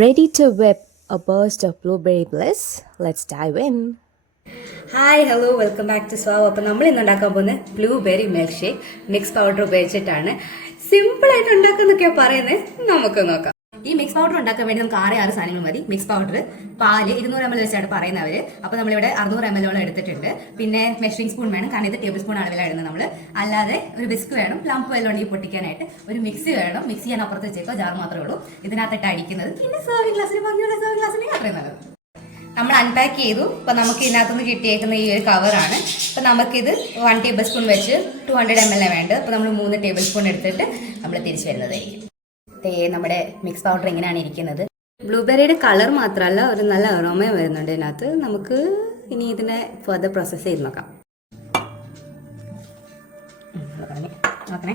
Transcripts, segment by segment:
Ready to whip a burst of blueberry bliss? Let's dive in. Hi hello welcome back to സ്വാവ്. അപ്പോൾ നമ്മൾ ഇന്ന് ഉണ്ടാക്കാൻ പോകുന്നത് blueberry milk shake mix powder ഉപയോഗിച്ചിട്ടാണ്. സിമ്പിളായിട്ട് ഉണ്ടാക്കുന്നൊക്കെയാണ് പറയുന്നത്. നമുക്ക് നോക്കാം. ഈ മിക്സ് പൗഡർ ഉണ്ടാക്കാൻ വേണ്ടി നമുക്ക് 6 സാധനങ്ങൾ മതി. മിക്സ് പൗഡർ, പാല് 200 ml വെച്ചാണ് പറയുന്നവർ. അപ്പോൾ നമ്മളിവിടെ 600 ml എടുത്തിട്ടുണ്ട്. പിന്നെ മെഷറിംഗ് സ്പൂൺ വേണം, കാരണം ഇത് ടേബിൾ സ്പൂൺ അളവിലാണ് ഇടുന്നത് നമ്മൾ. അല്ലാതെ ഒരു ബിസ്ക് വേണം, പ്ലംപ് വെള്ളം ഉണ്ടെങ്കിൽ പൊട്ടിക്കാനായിട്ട്. ഒരു മിക്സി വേണം, മിക്സി ചെയ്യാൻ അപ്പുറത്ത് വെച്ചേക്കോ, ജാർ മാത്രമേ ഉള്ളൂ. ഇതിനകത്തിട്ട് അടിക്കുന്നത്. പിന്നെ സെർവിംഗ് ഗ്ലാസ്സിൽ ഭംഗിയുള്ള സെർവിംഗ് ഗ്ലാസ്സിൽ അത്രയും നല്ലത്. നമ്മൾ അൺപാക്ക് ചെയ്തു. അപ്പം നമുക്ക് ഇതിനകത്തുനിന്ന് കിട്ടിയേക്കുന്ന ഈ ഒരു കവറാണ്. അപ്പം നമുക്കിത് 1 ടേബിൾ സ്പൂൺ വെച്ച് 200 ml വേണ്ട. അപ്പോൾ നമ്മൾ 3 ടേബിൾ സ്പൂൺ എടുത്തിട്ട് നമ്മൾ തിരിച്ചു വരുന്നതായിരിക്കും. നമ്മുടെ മിക്സ് പൗഡർ ഇങ്ങനെയാണ് ഇരിക്കുന്നത്. ബ്ലൂബെറിയുടെ കളർ മാത്രമല്ല, ഒരു നല്ല അറോമയും വരുന്നുണ്ട് ഇതിനകത്ത്. നമുക്ക് ഇനി ഇതിനെ ഫർദർ പ്രോസസ്സ് ചെയ്ത് നോക്കാം. നോക്കണേ.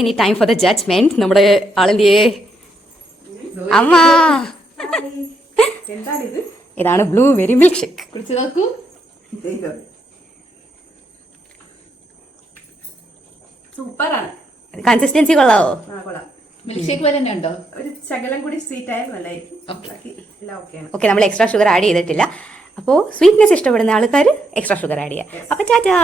ഇനി ടൈം ഫോർ ദ ജഡ്ജ്മെന്റ്. നമ്മുടെ ആളെന്തിയേ അമ്മ, ഇതാണ് ബ്ലൂബെറി മിൽക്ക് ഷേക്ക്. കുടിച്ചു നോക്കൂ. സൂപ്പറാണ്. കൺസിസ്റ്റൻസി കൊള്ളാവോ? മിൽക്ക് ഷേക്ക് പോലെ തന്നെ ഉണ്ടോ? ഒരു ശകലം കൂടി സ്വീറ്റ് ആയാൽ നല്ലതായിരിക്കും. ഓക്കെ, നമ്മൾ എക്സ്ട്രാ ഷുഗർ ആഡ് ചെയ്തിട്ടില്ല. അപ്പോൾ സ്വീറ്റ്നെസ് ഇഷ്ടപ്പെടുന്ന ആൾക്കാർ എക്സ്ട്രാ ഷുഗർ ആഡ് ചെയ്യാം. അപ്പോൾ ടാറ്റാ.